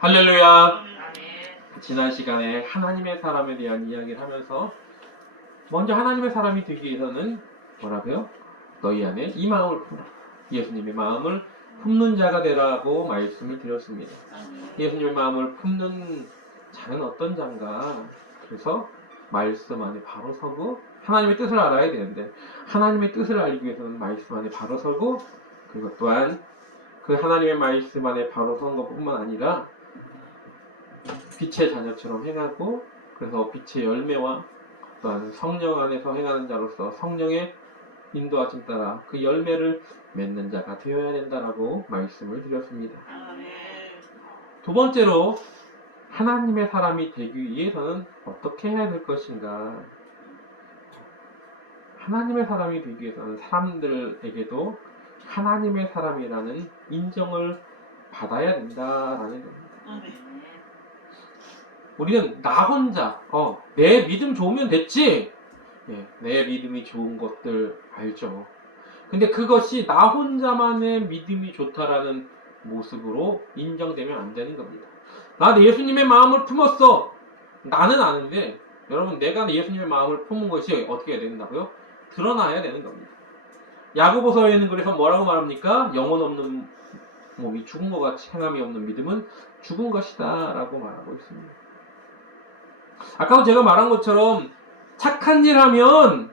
할렐루야. 지난 시간에 하나님의 사람에 대한 이야기를 하면서 먼저 하나님의 사람이 되기 위해서는 뭐라고요? 너희 안에 이 마음을 품으라. 예수님의 마음을 품는 자가 되라고 말씀을 드렸습니다. 예수님의 마음을 품는 자는 어떤 자인가? 그래서 말씀 안에 바로 서고 하나님의 뜻을 알아야 되는데 하나님의 뜻을 알기 위해서는 말씀 안에 바로 서고 그것 또한 그 하나님의 말씀 안에 바로 선 것뿐만 아니라 빛의 자녀처럼 행하고 그래서 빛의 열매와 또한 성령 안에서 행하는 자로서 성령의 인도하심 따라 그 열매를 맺는 자가 되어야 된다라고 말씀을 드렸습니다. 두 번째로 하나님의 사람이 되기 위해서는 어떻게 해야 될 것인가? 하나님의 사람이 되기 위해서는 사람들에게도 하나님의 사람이라는 인정을 받아야 된다라는 겁니다. 우리는 나 혼자 내 믿음 좋으면 됐지. 내 믿음이 좋은 것들 알죠. 근데 그것이 나 혼자만의 믿음이 좋다라는 모습으로 인정되면 안 되는 겁니다. 나 예수님의 마음을 품었어. 나는 아는데 여러분 내가 예수님의 마음을 품은 것이 어떻게 해야 된다고요? 드러나야 되는 겁니다. 야고보서에는 그래서 뭐라고 말합니까? 영혼 없는 몸이 죽은 것 같이 행함이 없는 믿음은 죽은 것이다 라고 말하고 있습니다. 아까 제가 말한 것처럼 착한 일 하면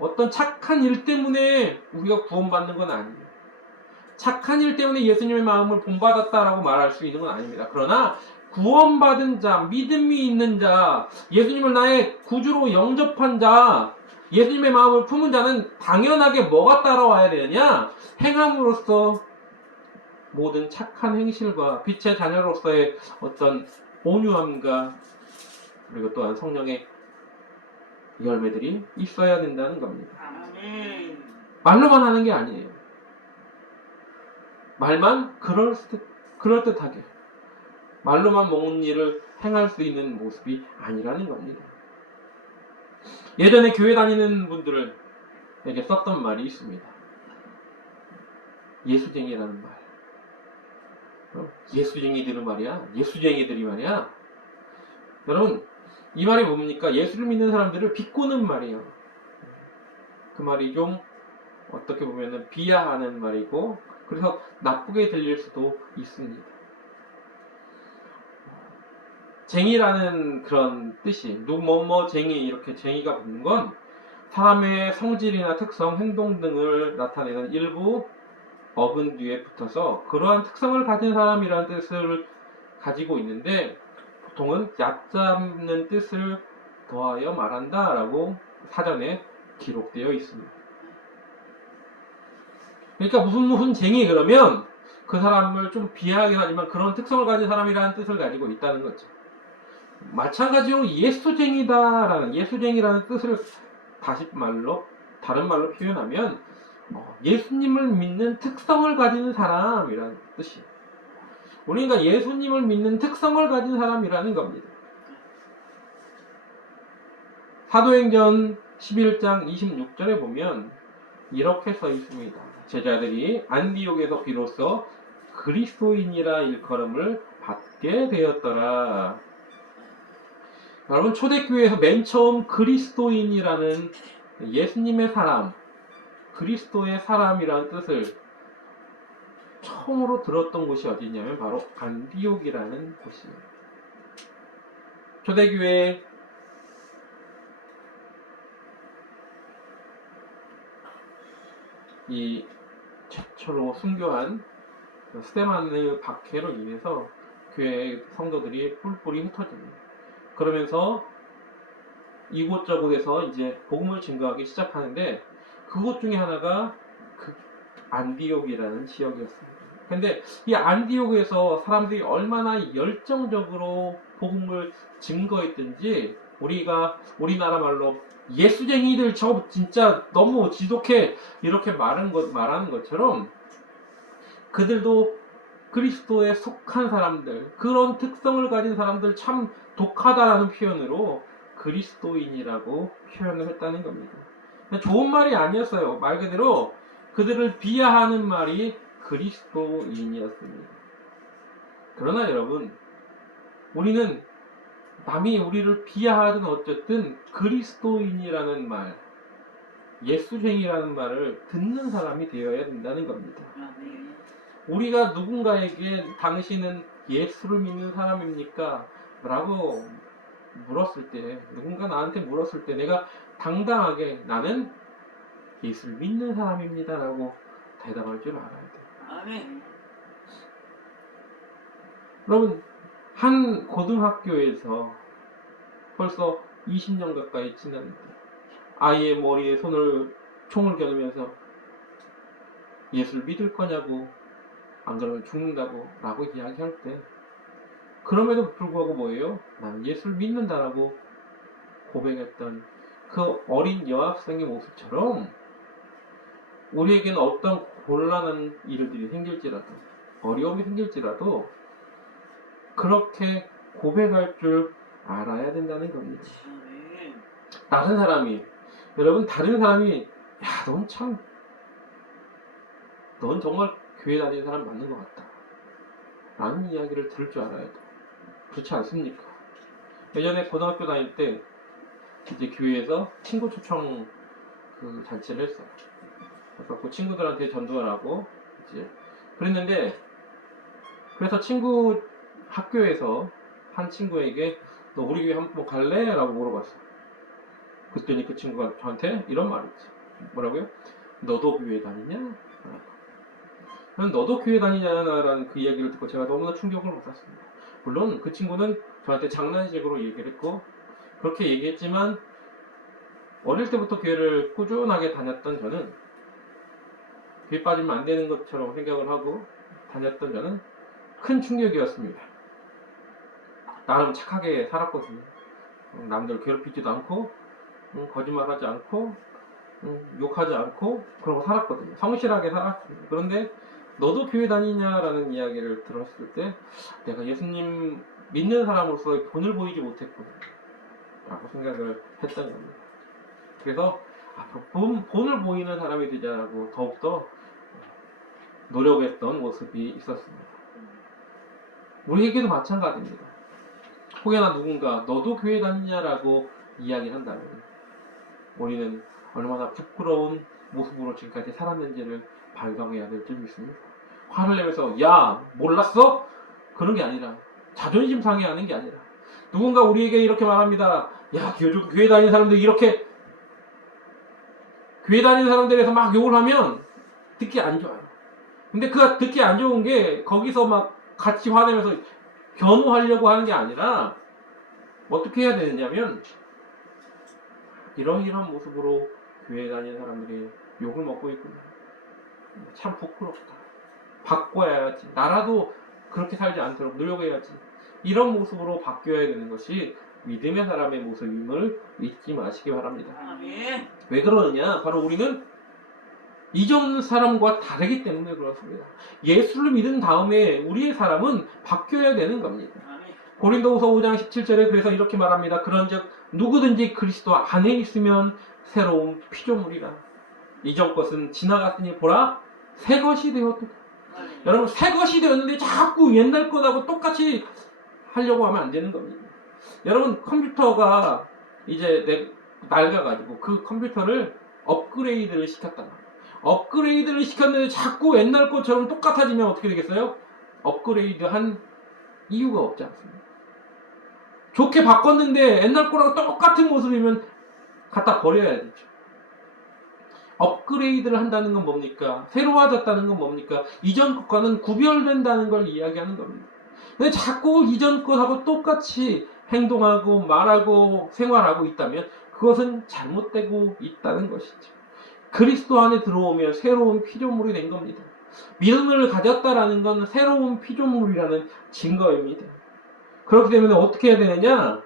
어떤 착한 일 때문에 우리가 구원받는 건 아니에요. 착한 일 때문에 예수님의 마음을 본받았다라고 말할 수 있는 건 아닙니다. 그러나 구원받은 자, 믿음이 있는 자, 예수님을 나의 구주로 영접한 자, 예수님의 마음을 품은 자는 당연하게 뭐가 따라와야 되느냐? 행함으로써 모든 착한 행실과 빛의 자녀로서의 어떤 온유함과 그리고 또한 성령의 열매들이 있어야 된다는 겁니다. 말로만 하는 게 아니에요. 말만 그럴듯하게 말로만 먹는 일을 행할 수 있는 모습이 아니라는 겁니다. 예전에 교회 다니는 분들에게 썼던 말이 있습니다. 예수쟁이라는 말. 예수쟁이들은 말이야. 예수쟁이들이 말이야. 여러분 이 말이 뭡니까? 예수를 믿는 사람들을 비꼬는 말이에요. 그 말이 좀 어떻게 보면 비하하는 말이고 그래서 나쁘게 들릴 수도 있습니다. 쟁이라는 그런 뜻이 뭐뭐 쟁이 이렇게 쟁이가 붙는 건 사람의 성질이나 특성, 행동 등을 나타내는 일부 어근 뒤에 붙어서 그러한 특성을 가진 사람이라는 뜻을 가지고 있는데 보통은 얕잡는 뜻을 더하여 말한다 라고 사전에 기록되어 있습니다. 그러니까 무슨 쟁이 그러면 그 사람을 좀 비하하긴 하지만 그런 특성을 가진 사람이라는 뜻을 가지고 있다는 거죠. 마찬가지로 예수쟁이라는 뜻을 다른 말로 표현하면 예수님을 믿는 특성을 가진 사람이라는 뜻이에요. 우리가 예수님을 믿는 특성을 가진 사람이라는 겁니다. 사도행전 11장 26절에 보면 이렇게 써 있습니다. 제자들이 안디옥에서 비로소 그리스도인이라 일컬음을 받게 되었더라. 여러분 초대교회에서 맨 처음 그리스도인이라는 예수님의 사람, 그리스도의 사람이라는 뜻을 처음으로 들었던 곳이 어디냐면 바로 안디옥이라는 곳입니다. 초대교회 이 최초로 순교한 스데반의 박해로 인해서 교회 성도들이 뿔뿔이 흩어집니다. 그러면서 이곳저곳에서 이제 복음을 증거하기 시작하는데 그곳 중에 하나가 그 안디옥이라는 지역이었습니다. 근데 이 안디옥에서 사람들이 얼마나 열정적으로 복음을 증거했든지 우리나라 말로 예수쟁이들 저 진짜 너무 지독해 이렇게 말하는 것처럼 그들도 그리스도에 속한 사람들 그런 특성을 가진 사람들 참 독하다라는 표현으로 그리스도인이라고 표현을 했다는 겁니다. 좋은 말이 아니었어요. 말 그대로 그들을 비하하는 말이 그리스도인이었습니다. 그러나 여러분, 우리는 남이 우리를 비하하든 어쨌든 그리스도인이라는 말, 예수쟁이라는 말을 듣는 사람이 되어야 된다는 겁니다. 우리가 누군가에게 당신은 예수를 믿는 사람입니까? 라고 물었을 때, 누군가 나한테 물었을 때 내가 당당하게 나는 예수를 믿는 사람입니다 라고 대답할 줄 알아야 돼요. 아멘. 여러분, 한 고등학교에서 벌써 20년 가까이 지났는데 아이의 머리에 총을 겨누면서 예수를 믿을 거냐고, 안 그러면 죽는다고 라고 이야기할 때, 그럼에도 불구하고 뭐예요? 나는 예수를 믿는다라고 고백했던 그 어린 여학생의 모습처럼 우리에게는 어떤 곤란한 일들이 생길지라도, 어려움이 생길지라도 그렇게 고백할 줄 알아야 된다는 겁니다. 다른 사람이, 여러분, 다른 사람이 야, 넌 정말 교회 다니는 사람 맞는 것 같다 라는 이야기를 들을 줄 알아야 돼. 그렇지 않습니까? 예전에 고등학교 다닐 때 이제 교회에서 친구 초청 그 잔치를 했어요. 그래서 친구들한테 전도를 하고 이제 그랬는데, 그래서 학교에서 한 친구에게 너 우리 교회 한번 갈래? 라고 물어봤어. 그랬더니 그 친구가 저한테 이런 말을 했지. 뭐라고요? 너도 교회 다니냐? 너도 교회 다니냐라는 그 이야기를 듣고 제가 너무나 충격을 받았습니다. 물론 그 친구는 저한테 장난식으로 얘기를 했고 그렇게 얘기했지만, 어릴 때부터 교회를 꾸준하게 다녔던 저는, 교회 빠지면 안 되는 것처럼 생각을 하고 다녔던 저는 큰 충격이었습니다. 나름 착하게 살았거든요. 남들 괴롭히지도 않고, 거짓말하지 않고, 욕하지 않고 그러고 살았거든요. 성실하게 살았습니다. 그런데 너도 교회 다니냐라는 이야기를 들었을 때 내가 예수님 믿는 사람으로서 본을 보이지 못했거든요 라고 생각을 했던 겁니다. 그래서 앞으로 본을 보이는 사람이 되자라고 더욱더 노력했던 모습이 있었습니다. 우리에게도 마찬가지입니다. 혹여나 누군가 너도 교회 다니냐라고 이야기한다면 우리는 얼마나 부끄러운 모습으로 지금까지 살았는지를 발견해야 될 줄 믿습니다. 화를 내면서 야 몰랐어? 그런 게 아니라, 자존심 상해하는 게 아니라, 누군가 우리에게 이렇게 말합니다. 야 교회 다니는 사람들 이렇게, 교회 다니는 사람들에서 막 욕을 하면 듣기 안 좋아요. 근데 그 듣기 안 좋은 게 거기서 막 같이 화내면서 변호하려고 하는 게 아니라 어떻게 해야 되느냐면, 이런 모습으로 교회 다니는 사람들이 욕을 먹고 있구나, 참 부끄럽다, 바꿔야지, 나라도 그렇게 살지 않도록 노력해야지, 이런 모습으로 바뀌어야 되는 것이 믿음의 사람의 모습임을 잊지 마시기 바랍니다. 아멘. 왜 그러느냐? 바로 우리는 이전 사람과 다르기 때문에 그렇습니다. 예수를 믿은 다음에 우리의 사람은 바뀌어야 되는 겁니다. 고린도후서 5장 17절에 그래서 이렇게 말합니다. 그런즉 누구든지 그리스도 안에 있으면 새로운 피조물이라. 이전 것은 지나갔으니 보라 새 것이 되었다. 여러분, 새 것이 되었는데 자꾸 옛날 것하고 똑같이 하려고 하면 안 되는 겁니다. 여러분, 컴퓨터가 이제 낡아가지고 그 컴퓨터를 업그레이드를 시켰단 말이에요. 업그레이드를 시켰는데 자꾸 옛날 것처럼 똑같아지면 어떻게 되겠어요? 업그레이드 한 이유가 없지 않습니까? 좋게 바꿨는데 옛날 거랑 똑같은 모습이면 갖다 버려야 되죠. 업그레이드를 한다는 건 뭡니까? 새로워졌다는 건 뭡니까? 이전 것과는 구별된다는 걸 이야기하는 겁니다. 근데 자꾸 이전 것하고 똑같이 행동하고 말하고 생활하고 있다면 그것은 잘못되고 있다는 것이죠. 그리스도 안에 들어오면 새로운 피조물이 된 겁니다. 믿음을 가졌다라는 건 새로운 피조물이라는 증거입니다. 그렇기 때문에 어떻게 해야 되느냐?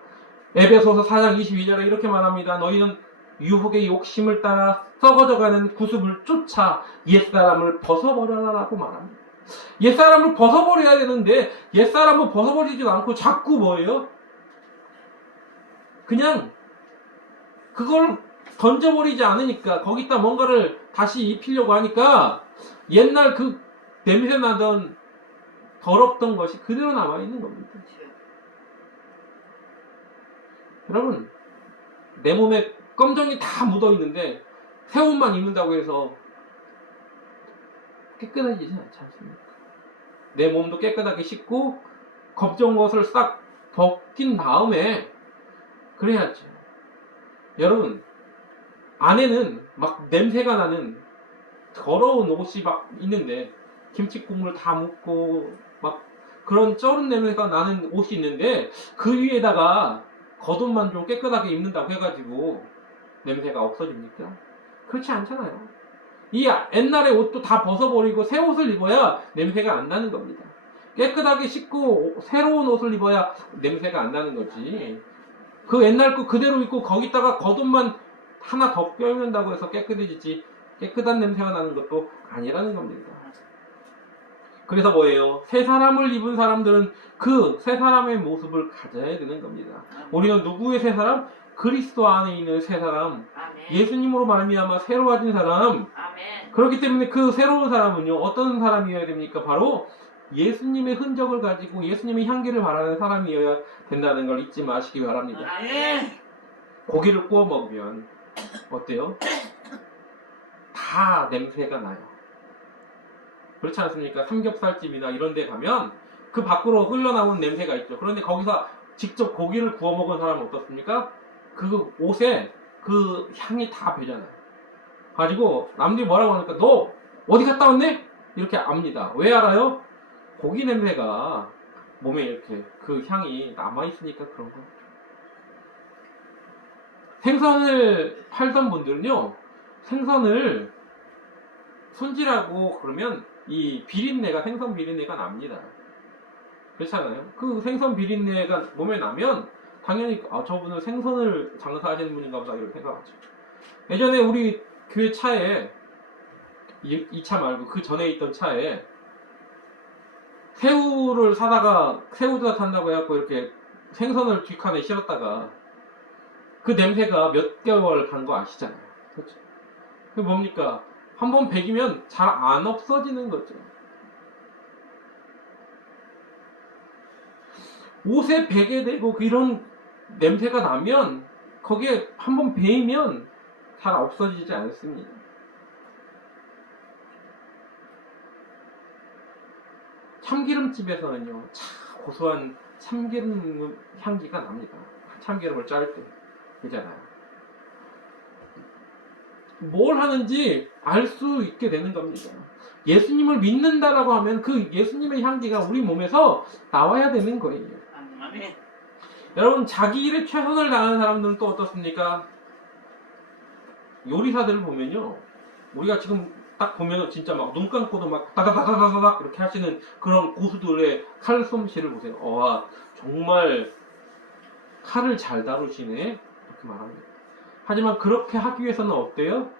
에베소서 4장 22절에 이렇게 말합니다. 너희는 유혹의 욕심을 따라 썩어져가는 구습을 쫓아 옛사람을 벗어버려라라고 말합니다. 옛사람을 벗어버려야 되는데 옛사람을 벗어버리지도 않고 자꾸 뭐예요? 그냥 그걸 던져버리지 않으니까, 거기다 뭔가를 다시 입히려고 하니까 옛날 그 냄새나던 더럽던 것이 그대로 남아있는 겁니다. 여러분, 내 몸에 껌정이 다 묻어있는데 새 옷만 입는다고 해서 깨끗해지지 않지 않습니까? 내 몸도 깨끗하게 씻고 검정 옷을 싹 벗긴 다음에 그래야죠. 여러분, 안에는 막 냄새가 나는 더러운 옷이 막 있는데 김치 국물 다 묻고 막 그런 쩔은 냄새가 나는 옷이 있는데 그 위에다가 겉옷만 좀 깨끗하게 입는다고 해가지고 냄새가 없어집니까? 그렇지 않잖아요. 이 옛날의 옷도 다 벗어버리고 새 옷을 입어야 냄새가 안 나는 겁니다. 깨끗하게 씻고 새로운 옷을 입어야 냄새가 안 나는 거지. 그 옛날 거 그대로 입고 거기다가 겉옷만 하나 더 껴입는다고 해서 깨끗해지지 깨끗한 냄새가 나는 것도 아니라는 겁니다. 그래서 뭐예요? 새 사람을 입은 사람들은 그 새 사람의 모습을 가져야 되는 겁니다. 우리는 누구의 새 사람? 그리스도 안에 있는 새 사람, 예수님으로 말미암아 새로워진 사람. 그렇기 때문에 그 새로운 사람은요, 어떤 사람이어야 됩니까? 바로 예수님의 흔적을 가지고 예수님의 향기를 바라는 사람이어야 된다는 걸 잊지 마시기 바랍니다. 고기를 구워 먹으면 어때요? 다 냄새가 나요. 그렇지 않습니까? 삼겹살집이나 이런 데 가면 그 밖으로 흘러나오는 냄새가 있죠. 그런데 거기서 직접 고기를 구워 먹은 사람은 어떻습니까? 그 옷에 그 향이 다 배잖아요. 가지고 남들이 뭐라고 하니까 너 어디 갔다 왔네? 이렇게 압니다. 왜 알아요? 고기 냄새가 몸에 이렇게 그 향이 남아있으니까 그런 거예요. 생선을 팔던 분들은요, 생선을 손질하고 그러면 이 비린내가, 생선 비린내가 납니다. 그렇잖아요. 그 생선 비린내가 몸에 나면 당연히 저분은 생선을 장사하시는 분인가 보다 이렇게 생각하죠. 예전에 우리 교회 차에, 이 차 말고 그 전에 있던 차에 새우를 사다가 새우젓 탄다고 해갖고 이렇게 생선을 뒷칸에 실었다가 그 냄새가 몇 개월 간 거 아시잖아요. 그렇죠? 그게 뭡니까? 한번 배기면 잘 안 없어지는 거죠. 옷에 배게 되고 이런 냄새가 나면 거기에 한번 배이면 잘 없어지지 않습니다. 참기름집에서는요, 참 고소한 참기름 향기가 납니다. 참기름을 짤 때. 그잖아요. 뭘 하는지 알 수 있게 되는 겁니다. 예수님을 믿는다라고 하면 그 예수님의 향기가 우리 몸에서 나와야 되는 거예요. 아멘. 여러분, 자기 일에 최선을 다하는 사람들은 또 어떻습니까? 요리사들을 보면요, 우리가 지금 딱 보면 진짜 막 눈 감고도 막 다다다다다닥 이렇게 하시는 그런 고수들의 칼 솜씨를 보세요. 와, 정말 칼을 잘 다루시네, 이렇게 말합니다. 하지만 그렇게 하기 위해서는 어때요?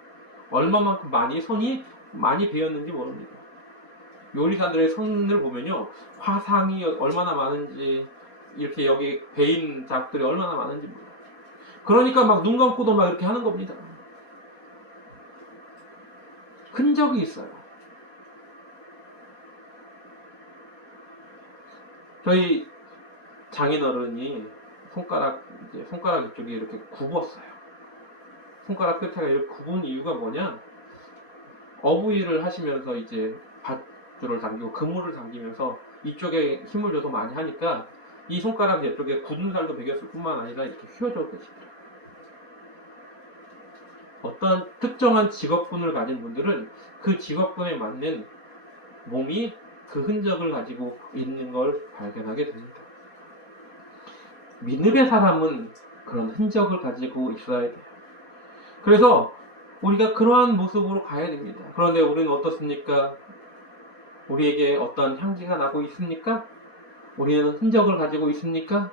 얼마만큼 손이 많이 배었는지 모릅니다. 요리사들의 손을 보면요, 화상이 얼마나 많은지, 이렇게 여기 베인 작들이 얼마나 많은지 몰라요. 그러니까 막 눈 감고도 막 이렇게 하는 겁니다. 흔적이 있어요. 저희 장인어른이 손가락 이쪽에 이렇게 굽었어요. 손가락 끝에가 이렇게 굽은 이유가 뭐냐? 어부일을 하시면서 이제 밧줄을 당기고 그물을 당기면서 이쪽에 힘을 줘서 많이 하니까 이 손가락 이쪽에 굳은 살도 배겼을 뿐만 아니라 이렇게 휘어져버리시더라고요. 어떤 특정한 직업군을 가진 분들은 그 직업군에 맞는 몸이 그 흔적을 가지고 있는 걸 발견하게 됩니다. 믿음의 사람은 그런 흔적을 가지고 있어야 돼요. 그래서 우리가 그러한 모습으로 가야 됩니다. 그런데 우리는 어떻습니까? 우리에게 어떤 향기가 나고 있습니까? 우리는 흔적을 가지고 있습니까?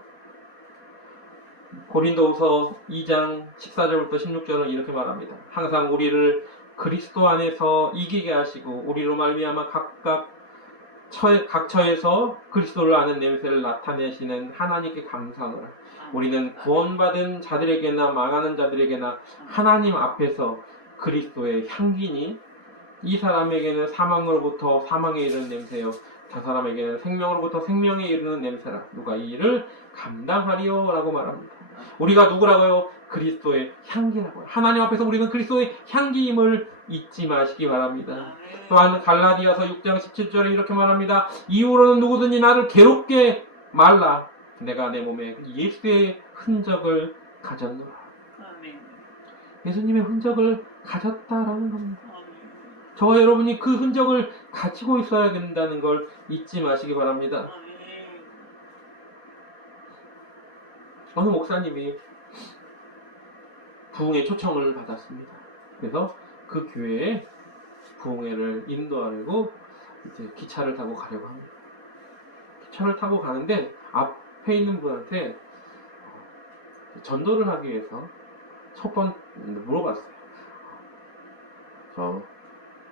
고린도후서 2장 14절부터 16절은 이렇게 말합니다. 항상 우리를 그리스도 안에서 이기게 하시고 우리로 말미암아 각 처에서 그리스도를 아는 냄새를 나타내시는 하나님께 감사하노라. 우리는 구원받은 자들에게나 망하는 자들에게나 하나님 앞에서 그리스도의 향기니 이 사람에게는 사망으로부터 사망에 이르는 냄새요 저 사람에게는 생명으로부터 생명에 이르는 냄새라. 누가 이 일을 감당하리요? 라고 말합니다. 우리가 누구라고요? 그리스도의 향기라고요. 하나님 앞에서 우리는 그리스도의 향기임을 잊지 마시기 바랍니다. 또한 갈라디아서 6장 17절에 이렇게 말합니다. 이후로는 누구든지 나를 괴롭게 말라. 내가 내 몸에 예수의 흔적을 가졌노라. 예수님의 흔적을 가졌다라는 겁니다. 저와 여러분이 그 흔적을 가지고 있어야 된다는 걸 잊지 마시기 바랍니다. 어느 목사님이 부흥회 초청을 받았습니다. 그래서 그 교회에 부흥회를 인도하려고 이제 기차를 타고 가려고 합니다. 기차를 타고 가는데 앞에 있는 분한테 전도를 하기 위해서 첫 번째 물어봤어요. 저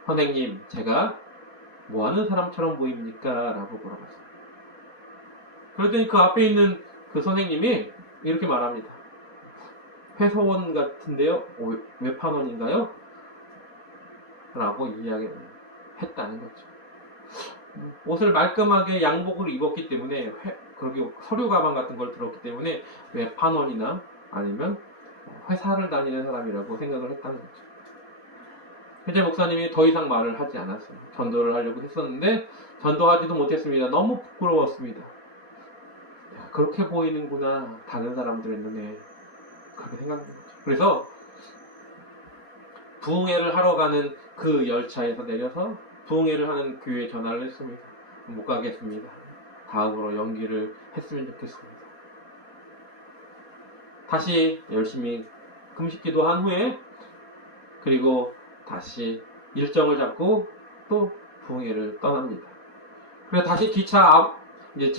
선생님, 제가 뭐 하는 사람처럼 보입니까? 라고 물어봤어요. 그랬더니 그 앞에 있는 그 선생님이 이렇게 말합니다. 회사원 같은데요? 외판원인가요? 라고 이야기를 했다는 거죠. 옷을 말끔하게 양복을 입었기 때문에 그렇게 서류 가방 같은 걸 들었기 때문에 외판원이나 아니면 회사를 다니는 사람이라고 생각을 했다는 거죠. 현재 목사님이 더 이상 말을 하지 않았어요. 전도를 하려고 했었는데 전도하지도 못했습니다. 너무 부끄러웠습니다. 야, 그렇게 보이는구나 다른 사람들의 눈에. 그렇게 생각한 거죠. 그래서 부흥회를 하러 가는 그 열차에서 내려서 부흥회를 하는 교회에 전화를 했습니다. 못 가겠습니다. 다음으로 연기를 했으면 좋겠습니다. 다시 열심히 금식기도 한 후에 그리고 다시 일정을 잡고 또 부흥회를 떠납니다. 그래서 다시 기차 이제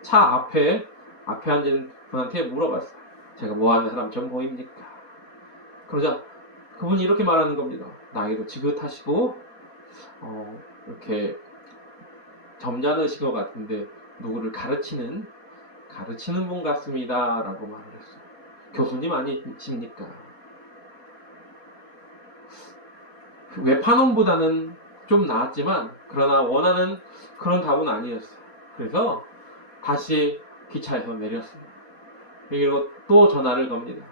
차 앞에 앉은 분한테 물어봤어요. 제가 뭐 하는 사람처럼 보입니까? 그러자 그분이 이렇게 말하는 겁니다. 나이도 지긋하시고 이렇게 점잖으신 것 같은데 누구를 가르치는 분 같습니다. 라고 말을 했어요. 교수님 아니십니까? 외판원보다는 좀 나았지만 그러나 원하는 그런 답은 아니었어요. 그래서 다시 기차에서 내렸습니다. 그리고 또 전화를 겁니다.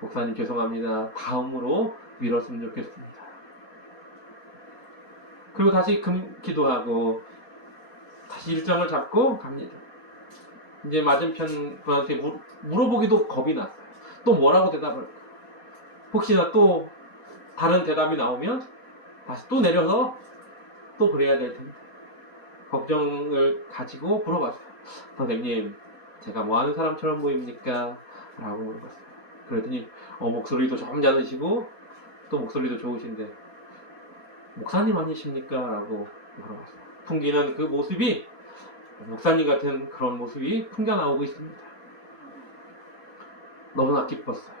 목사님 죄송합니다. 다음으로 미뤘으면 좋겠습니다. 그리고 다시 기도하고 다시 일정을 잡고 갑니다. 이제 맞은편 분한테 물어보기도 겁이 났어요. 또 뭐라고 대답할까? 혹시나 또 다른 대답이 나오면 다시 또 내려서 또 그래야 될 텐데 걱정을 가지고 물어봤어요. 선생님, 제가 뭐 하는 사람처럼 보입니까? 라고 물어봤어요. 그랬더니 목소리도 점잖으시고 또 목소리도 좋으신데 목사님 아니십니까? 라고 물어봤어요. 풍기는 그 모습이 목사님 같은 그런 모습이 풍겨나오고 있습니다. 너무나 기뻤어요.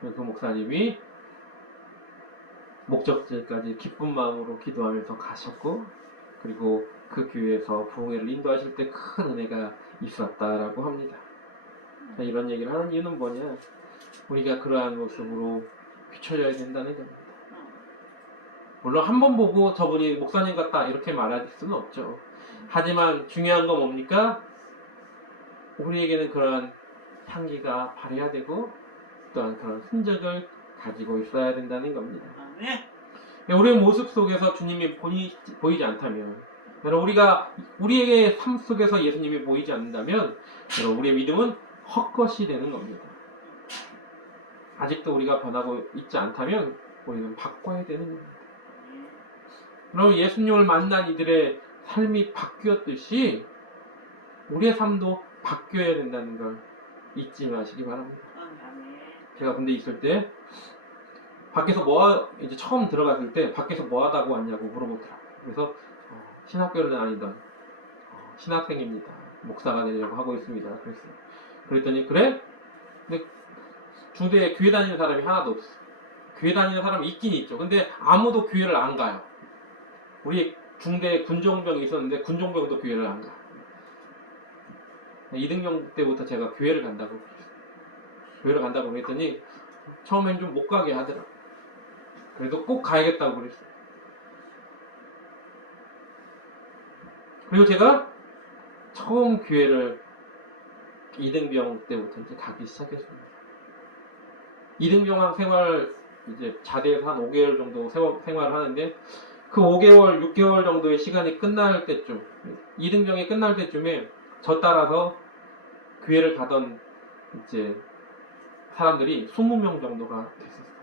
그 목사님이 목적지까지 기쁜 마음으로 기도하면서 가셨고 그리고 그 교회에서 부흥회를 인도하실 때 큰 은혜가 있었다라고 합니다. 이런 얘기를 하는 이유는 뭐냐? 우리가 그러한 모습으로 비춰져야 된다는 겁니다. 물론 한 번 보고 저분이 목사님 같다 이렇게 말할 수는 없죠. 하지만 중요한 건 뭡니까? 우리에게는 그런 향기가 발해야 되고 또한 그런 흔적을 가지고 있어야 된다는 겁니다. 우리의 모습 속에서 주님이 보이지 않다면, 우리에게 삶 속에서 예수님이 보이지 않는다면, 우리의 믿음은 헛것이 되는 겁니다. 아직도 우리가 변하고 있지 않다면, 우리는 바꿔야 되는 겁니다. 그럼 예수님을 만난 이들의 삶이 바뀌었듯이, 우리의 삶도 바뀌어야 된다는 걸 잊지 마시기 바랍니다. 제가 군대 있을 때, 밖에서 이제 처음 들어갔을 때 밖에서 뭐 하다고 왔냐고 물어보더라고요. 그래서 신학교를 다니던 신학생입니다. 목사가 되려고 하고 있습니다. 그랬더니 그래? 근데 중대에 교회 다니는 사람이 하나도 없어. 교회 다니는 사람이 있긴 있죠. 근데 아무도 교회를 안 가요. 우리 중대에 군종병이 있었는데 군종병도 교회를 안 가. 이등병 때부터 제가 교회를 간다고 그랬어요. 교회를 간다고 그랬더니 처음엔 좀 못 가게 하더라고요. 그래도 꼭 가야겠다고 그랬어요. 그리고 제가 처음 교회를 이등병 때부터 이제 가기 시작했습니다. 이등병 생활 이제 자대에서 한 5개월 정도 생활을 하는데 그 5개월, 6개월 정도의 시간이 끝날 때쯤, 이등병이 끝날 때쯤에 저 따라서 교회를 가던 이제 사람들이 20명 정도가 됐었어요.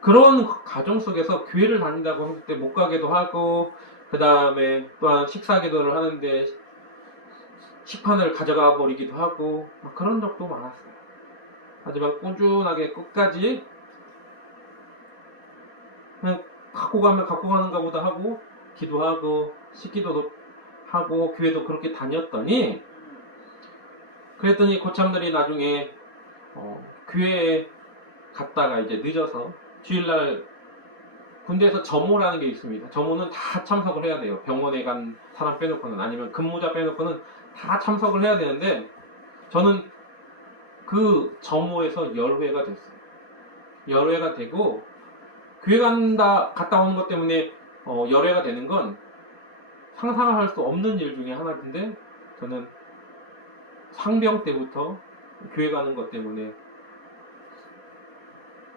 그런 과정 속에서 교회를 다닌다고 했을 때 못 가기도 하고, 그 다음에 또한 식사 기도를 하는데 식판을 가져가 버리기도 하고, 그런 적도 많았어요. 하지만 꾸준하게 끝까지 그냥 갖고 가면 갖고 가는가 보다 하고, 기도하고, 식기도도 하고, 교회도 그렇게 다녔더니, 그랬더니 고참들이 나중에, 교회에 갔다가 이제 늦어서, 주일날 군대에서 점호라는 게 있습니다. 점호는 다 참석을 해야 돼요. 병원에 간 사람 빼놓고는, 아니면 근무자 빼놓고는 다 참석을 해야 되는데, 저는 그 점호에서 열회가 됐어요. 열회가 되고, 교회 갔다 오는 것 때문에 열애가 되는 건 상상할 수 없는 일 중에 하나인데, 저는 상병 때부터 교회 가는 것 때문에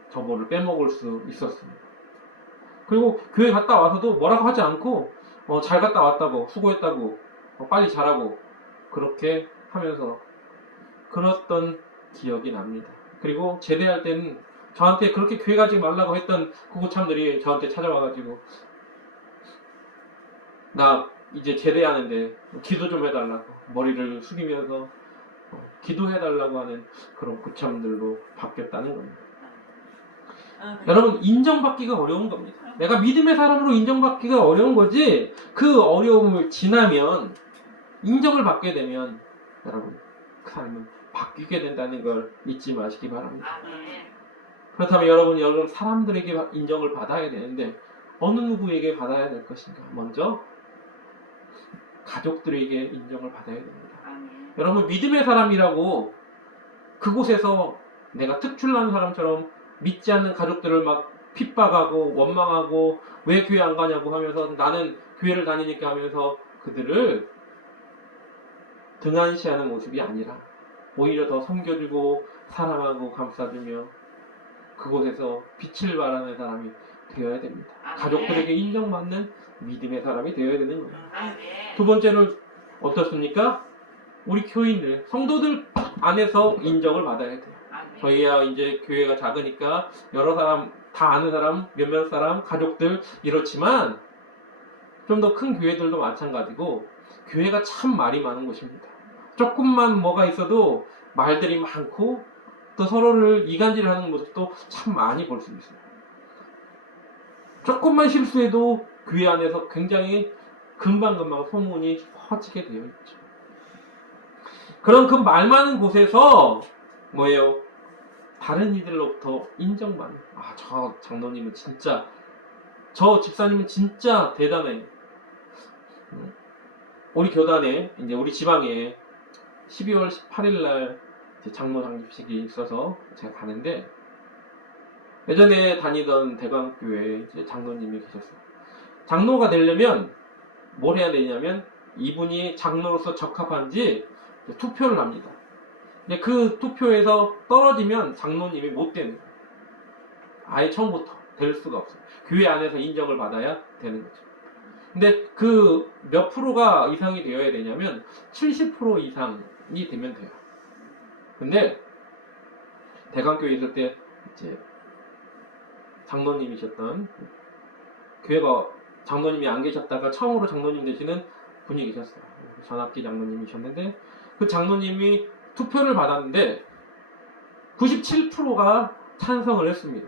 저거를 빼먹을 수 있었습니다. 그리고 교회 갔다 와서도 뭐라고 하지 않고 잘 갔다 왔다고, 수고했다고, 빨리 자라고 그렇게 하면서 그랬던 기억이 납니다. 그리고 제대할 때는 저한테 그렇게 교회 가지 말라고 했던 구구참들이 저한테 찾아와가지고, 나 이제 제대하는데 기도 좀 해달라고, 머리를 숙이면서 기도해달라고 하는 그런 구참들로 바뀌었다는 겁니다. 여러분, 인정받기가 어려운 겁니다. 내가 믿음의 사람으로 인정받기가 어려운 거지, 그 어려움을 지나면, 인정을 받게 되면 여러분, 그 사람은 바뀌게 된다는 걸 잊지 마시기 바랍니다. 그렇다면 여러분 사람들에게 인정을 받아야 되는데 어느 누구에게 받아야 될 것인가? 먼저 가족들에게 인정을 받아야 됩니다. 여러분, 믿음의 사람이라고 그곳에서 내가 특출난 사람처럼 믿지 않는 가족들을 막 핍박하고 원망하고 왜 교회 안 가냐고 하면서, 나는 교회를 다니니까 하면서 그들을 등한시하는 모습이 아니라 오히려 더 섬겨주고 사랑하고 감싸주며 그곳에서 빛을 발하는 사람이 되어야 됩니다. 가족들에게 인정받는 믿음의 사람이 되어야 되는 거예요. 두 번째는 어떻습니까? 우리 교인들, 성도들 안에서 인정을 받아야 돼요. 저희야 이제 교회가 작으니까 여러 사람, 다 아는 사람, 몇몇 사람, 가족들 이렇지만 좀 더 큰 교회들도 마찬가지고, 교회가 참 말이 많은 곳입니다. 조금만 뭐가 있어도 말들이 많고 또 서로를 이간질하는 모습도 참 많이 볼 수 있어요. 조금만 실수해도 교회 안에서 굉장히 금방금방 소문이 퍼지게 되어 있죠. 그런 그 말 많은 곳에서 뭐예요? 다른 이들로부터 인정받는, 저 장로님은 진짜, 저 집사님은 진짜 대단해. 우리 교단에, 이제 우리 지방에 12월 18일 날 장로 장립식이 있어서 제가 가는데, 예전에 다니던 대광교회에 이제 장로님이 계셨어요. 장로가 되려면 뭘 해야 되냐면, 이분이 장로로서 적합한지 투표를 합니다. 근데 그 투표에서 떨어지면 장로님이 못 되는 거예요. 아예 처음부터 될 수가 없어요. 교회 안에서 인정을 받아야 되는 거죠. 근데 그 몇 프로가 이상이 되어야 되냐면 70% 이상이 되면 돼요. 근데 대강교회 있을 때 이제 장로님이셨던, 교회가 장로님이 안 계셨다가 처음으로 장로님 되시는 분이 계셨어요. 전학기 장로님이셨는데, 그 장로님이 투표를 받았는데 97%가 찬성을 했습니다.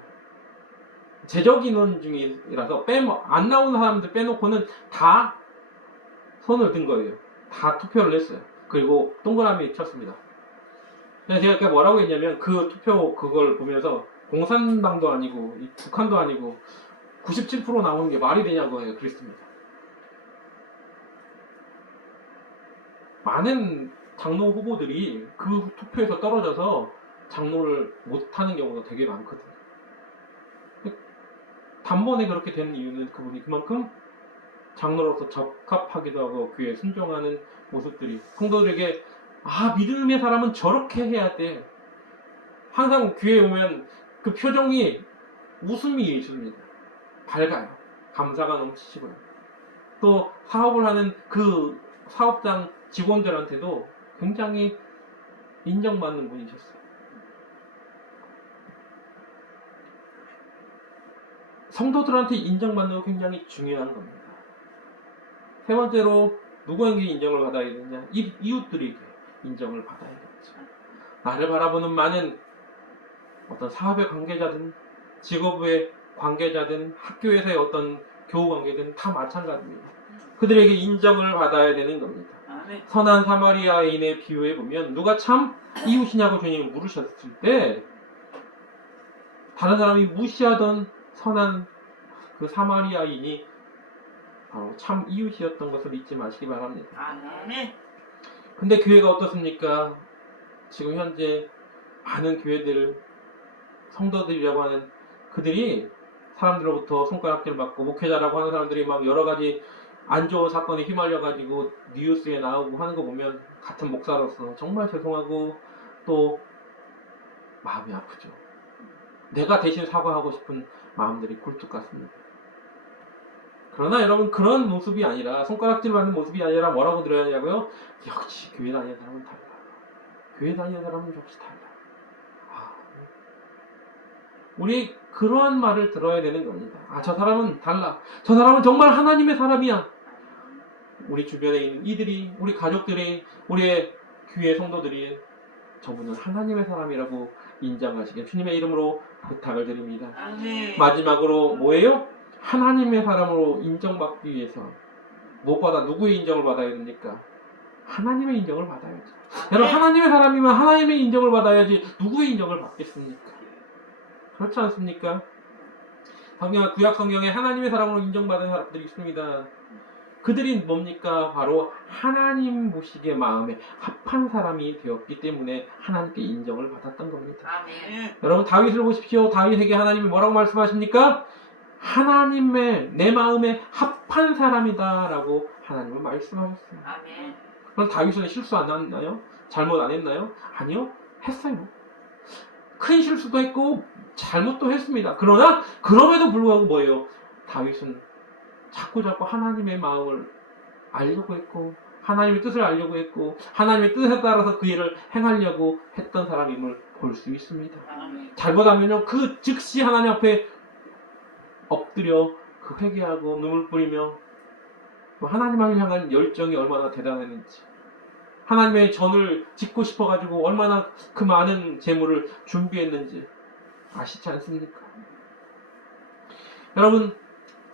제적 인원 중이라서 안 나오는 사람들 빼놓고는 다 손을 든 거예요. 다 투표를 했어요. 그리고 동그라미 쳤습니다. 제가 뭐라고 했냐면, 그 투표 그걸 보면서 공산당도 아니고 북한도 아니고 97% 나오는 게 말이 되냐고 해요. 그랬습니다. 많은 장로 후보들이 그 투표에서 떨어져서 장로를 못하는 경우가 되게 많거든요. 단번에 그렇게 되는 이유는 그분이 그만큼 장로로서 적합하기도 하고 교회에 순종하는 모습들이 성도들에게 믿음의 사람은 저렇게 해야 돼. 항상 교회에 오면 그 표정이 웃음이 있습니다. 밝아요. 감사가 넘치시고요. 또 사업을 하는 그 사업장 직원들한테도 굉장히 인정받는 분이셨어요. 성도들한테 인정받는 거 굉장히 중요한 겁니다. 세 번째로 누구에게 인정을 받아야 되느냐? 이웃들에게 인정을 받아야겠죠. 나를 바라보는 많은 어떤 사업의 관계자든 직업의 관계자든 학교에서의 어떤 교우 관계든 다 마찬가지입니다. 그들에게 인정을 받아야 되는 겁니다. 선한 사마리아인의 비유에 보면 누가 참 이웃이냐고 주님이 물으셨을 때 다른 사람이 무시하던 선한 그 사마리아인이 바로 참 이웃이었던 것을 잊지 마시기 바랍니다. 근데 교회가 어떻습니까? 지금 현재 많은 교회들 성도들이라고 하는 그들이 사람들로부터 손가락질 받고 목회자라고 하는 사람들이 막 여러 가지 안 좋은 사건에 휘말려가지고 뉴스에 나오고 하는 거 보면 같은 목사로서 정말 죄송하고 또 마음이 아프죠. 내가 대신 사과하고 싶은 마음들이 굴뚝 같습니다. 그러나 여러분 그런 모습이 아니라 손가락질 받는 모습이 아니라 뭐라고 들어야 하냐고요? 역시 교회 다니는 사람은 달라. 교회 다니는 사람은 역시 달라. 우리 그러한 말을 들어야 되는 겁니다. 저 사람은 달라. 저 사람은 정말 하나님의 사람이야. 우리 주변에 있는 이들이, 우리 가족들이, 우리의 교회 성도들이 저분은 하나님의 사람이라고 인정하시게 주님의 이름으로 부탁을 드립니다. 마지막으로 뭐예요? 하나님의 사람으로 인정받기 위해서 무엇보다 누구의 인정을 받아야 됩니까? 하나님의 인정을 받아야죠. 여러분 하나님의 사람이면 하나님의 인정을 받아야지 누구의 인정을 받겠습니까? 그렇지 않습니까? 구약 성경에 하나님의 사람으로 인정받은 사람들이 있습니다. 그들이 뭡니까? 바로 하나님 보시기에 마음에 합한 사람이 되었기 때문에 하나님께 인정을 받았던 겁니다. 여러분 다윗을 보십시오. 다윗에게 하나님이 뭐라고 말씀하십니까? 하나님의 내 마음에 합한 사람이다 라고 하나님은 말씀하셨어요. 그럼 다윗은 실수 안 했나요? 잘못 안 했나요? 아니요, 했어요. 큰 실수도 했고 잘못도 했습니다. 그러나 그럼에도 불구하고 뭐예요? 다윗은 자꾸 하나님의 마음을 알려고 했고 하나님의 뜻을 알려고 했고 하나님의 뜻에 따라서 그 일을 행하려고 했던 사람임을 볼 수 있습니다. 잘못하면요 그 즉시 하나님 앞에 엎드려 그 회개하고 눈물 뿌리며 하나님을 향한 열정이 얼마나 대단했는지, 하나님의 전을 짓고 싶어가지고 얼마나 그 많은 재물을 준비했는지 아시지 않습니까? 여러분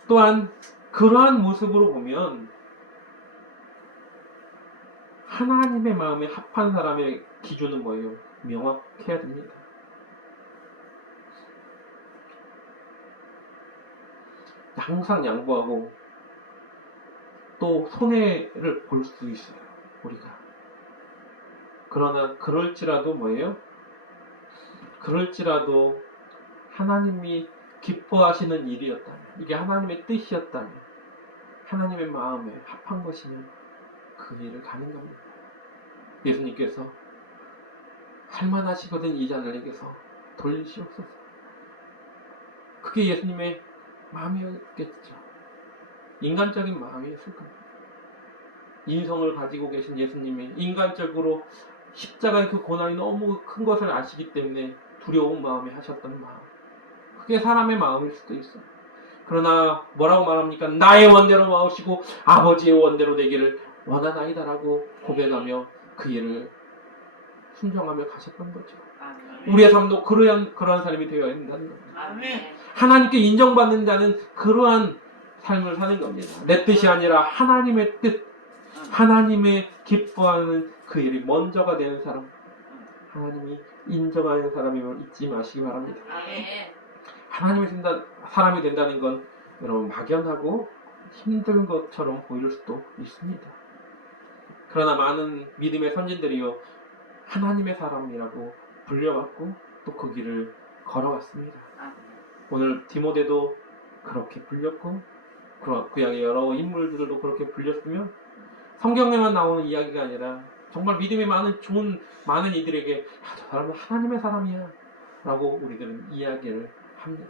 또한 그러한 모습으로 보면 하나님의 마음에 합한 사람의 기준은 뭐예요? 명확해야 됩니다. 항상 양보하고 또 손해를 볼 수 있어요, 우리가. 그러나 그럴지라도 뭐예요? 그럴지라도 하나님이 기뻐하시는 일이었다면, 이게 하나님의 뜻이었다면, 하나님의 마음에 합한 것이면 그 일을 가는 겁니다. 예수님께서 할만하시거든 이 잔을 내게서 돌리시옵소서. 그게 예수님의 마음이었겠죠. 인간적인 마음이었을 겁니다. 인성을 가지고 계신 예수님이 인간적으로 십자가의 그 고난이 너무 큰 것을 아시기 때문에 두려운 마음에 하셨던 마음, 그게 사람의 마음일 수도 있어요. 그러나 뭐라고 말합니까? 나의 원대로 마오시고 아버지의 원대로 되기를 원하나이다라고 고백하며 그 일을 순종하며 가셨던 거죠. 우리의 삶도 그러한 삶이 되어야 한다는 겁니다. 하나님께 인정받는 자는 그러한 삶을 사는 겁니다. 내 뜻이 아니라 하나님의 뜻, 하나님의 기뻐하는 그 일이 먼저가 되는 사람, 하나님이 인정하는 사람임을 잊지 마시기 바랍니다. 하나님의 사람이 된다는 건 여러분 막연하고 힘든 것처럼 보일 수도 있습니다. 그러나 많은 믿음의 선진들이요 하나님의 사람이라고 불려왔고 또 그 길을 걸어왔습니다. 오늘 디모데도 그렇게 불렸고 구약의 여러 인물들도 그렇게 불렸으면 성경에만 나오는 이야기가 아니라 정말 믿음이 많은 많은 이들에게 야, 저 사람은 하나님의 사람이야 라고 우리들은 이야기를 합니다.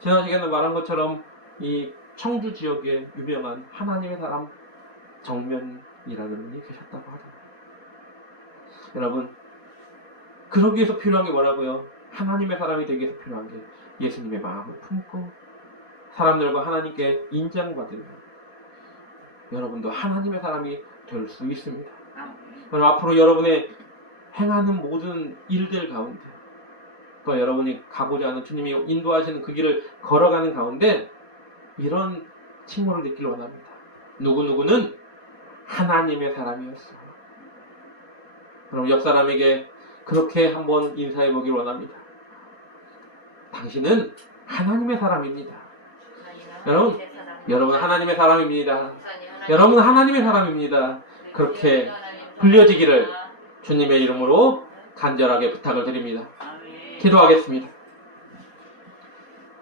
지난 시간에 말한 것처럼 이 청주 지역에 유명한 하나님의 사람 정면이라는 분이 계셨다고 하잖아요. 여러분, 그러기 위해서 필요한 게 뭐라고요? 하나님의 사람이 되기 위해서 필요한 게 예수님의 마음을 품고 사람들과 하나님께 인정받으면 여러분도 하나님의 사람이 될 수 있습니다. 그럼 앞으로 여러분의 행하는 모든 일들 가운데 또 여러분이 가고자 하는 주님이 인도하시는 그 길을 걸어가는 가운데 이런 칭호를 듣기를 원합니다. 누구누구는 하나님의 사람이었어. 그럼 옆 사람에게 그렇게 한번 인사해 보기를 원합니다. 당신은 하나님의 사람입니다. 여러분 하나님의 사람입니다. 여러분 하나님의 사람입니다. 그렇게 불려지기를 주님의 이름으로 간절하게 부탁을 드립니다. 기도하겠습니다.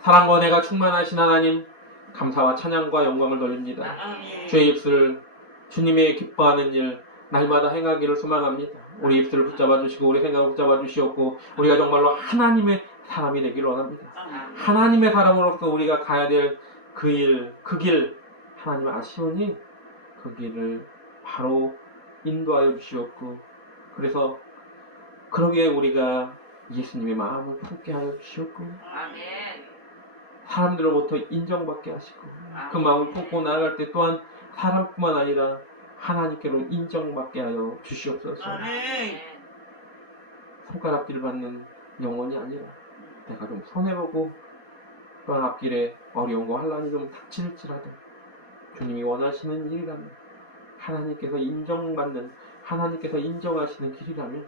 사랑과 은혜가 충만하신 하나님, 감사와 찬양과 영광을 돌립니다. 주의 입술을 주님의 기뻐하는 일 날마다 행하기를 소망합니다. 우리 입술을 붙잡아 주시고 우리 생각을 붙잡아 주시옵고 우리가 정말로 하나님의 사람이 되기를 원합니다. 하나님의 사람으로서 우리가 가야 될 그 일, 그 길 하나님 아시오니 그 길을 바로 인도하여 주시옵고 그래서 그러기에 우리가 예수님의 마음을 품게 하여 주시옵고 사람들로부터 인정받게 하시고 그 마음을 품고 나아갈 때 또한 사람뿐만 아니라 하나님께로 인정받게 하여 주시옵소서. 손가락질 받는 영혼이 아니라 내가 좀 손해보고 또한 앞길에 어려움과 환난이 좀 닥칠지라도 주님이 원하시는 일이라면 하나님께서 인정받는 하나님께서 인정하시는 길이라면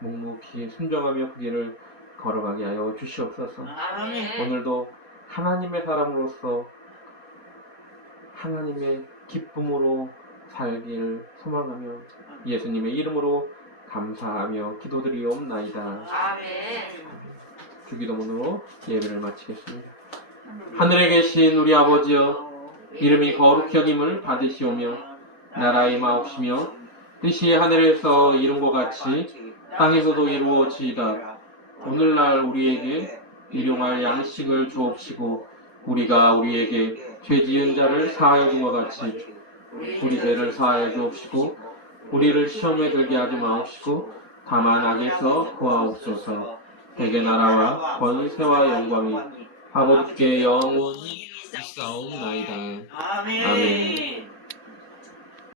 묵묵히 순종하며 그 길을 걸어가게 하여 주시옵소서. 오늘도 하나님의 사람으로서 하나님의 기쁨으로 살길 소망하며 예수님의 이름으로 감사하며 기도드리옵나이다. 주기도문으로 예배를 마치겠습니다. 하늘에 계신 우리 아버지여, 이름이 거룩히 여김을 받으시오며 나라의 마옵시며 뜻이 하늘에서 이룬 것 같이 땅에서도 이루어지이다. 오늘날 우리에게 일용할 양식을 주옵시고 우리가 우리에게 죄 지은 자를 사하여 준 것 같이 우리 죄를 사하여 주옵시고 우리를 시험에 들게 하지 마옵시고 다만 악에서 구하옵소서. 대개 나라와 권세와 영광이 아버지께 영원히 있사옵나이다. 아멘.